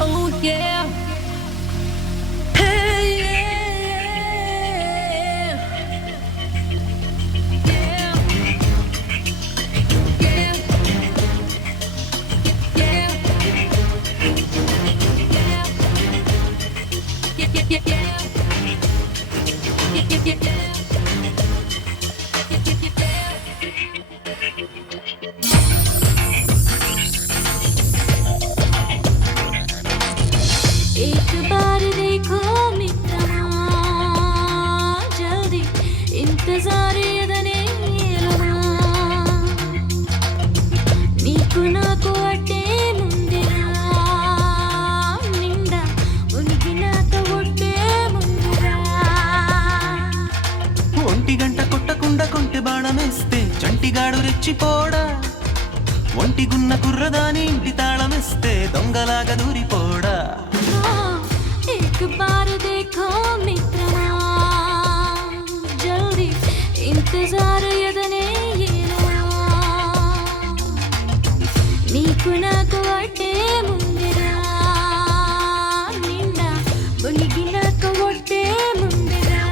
Oh yeah. Hey yeah. Yeah. Yeah. Yeah. Yeah. Yeah. Yeah. एक बार देखो मित्रमा जल्दी इंतजार ఎదనే ఏలమా నీకు నాకు అట్టే ముందిరా నిండా ఉనికినాక ఒట్టే ముందురా ఒంటి గంట కొట్టకుండా కొంటె బాణమేస్తే చంటిగాడు రెచ్చిపోడా ఒంటి గున్న కుర్రదాని ఇంటి తాళమిస్తే దొంగలాగా దూరిపోడా एक बार देखो मित्रमा जल्दी इंतजार ఎదనే ఏలమా నీకు నాకు అట్టే ముందిరా నిండా ఉనికినాక ఒట్టే ముందురా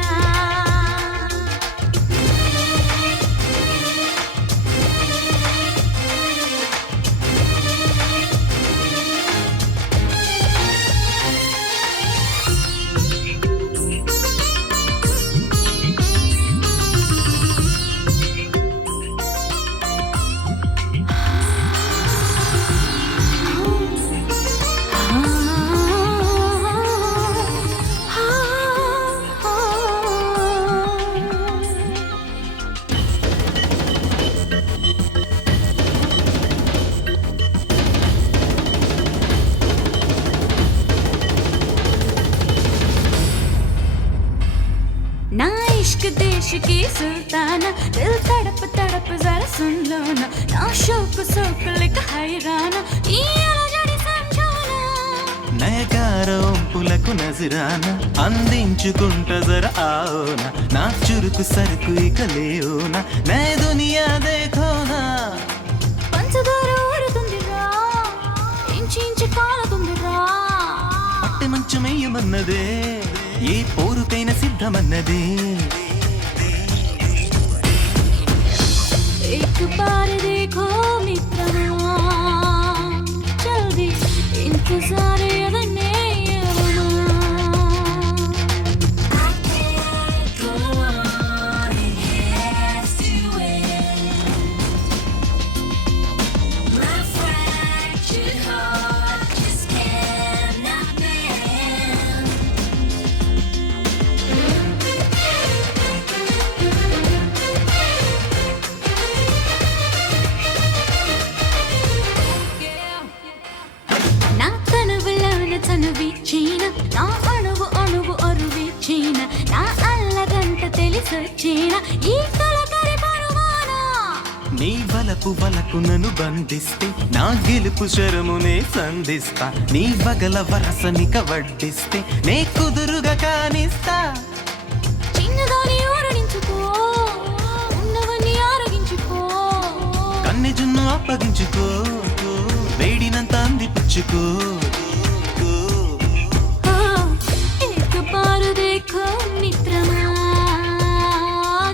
ना इश्क देश की सुल्ताना दिल तड़प तड़प जरा सुन लो ना ना शौक शौक लिख हैराना ये अलजड़ी समझोना నయగార ఒంపులకు నజరాన అందించుకుంట జర ఆవునా నా చురుకు సరుకు ఇక లేవునా నే దునియా దేఖోనా పంచదార ఊరుతుందిరా ఇంచి ఇంచి కాలుతుందిరా పట్టె మంచమయ్యమన్నదే ఏ పోరుకైన సిద్ధమన్నదే एक बार देखो मित्रमा जल्दी इंतजार ఎదనే ఏలమా నా తనువులోన తనువిచ్చిన నా అణువు అణువు అరువిచ్చిన నా అల్లదంత తెలిసొచ్చిన ఈ తొలకరి పరువానా నీ వలపు వలకు నన్ను బంధిస్తే నా గెలుపు శరమునే సంధిస్తా నీ వగల వరసనిక వడ్డిస్తే నే కుదురుగా కానిస్తా చిన్నదాని ఊరడించుకో ఉన్నవన్నీ ఆరగించుకో కన్నె జున్ను అప్పగించుకో వేడినంత అందిపుచ్చుకో एक बार देखो मित्रमा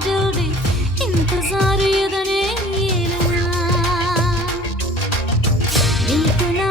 जल्दी इंतजार ఎదనే ఏలమా నీకు నా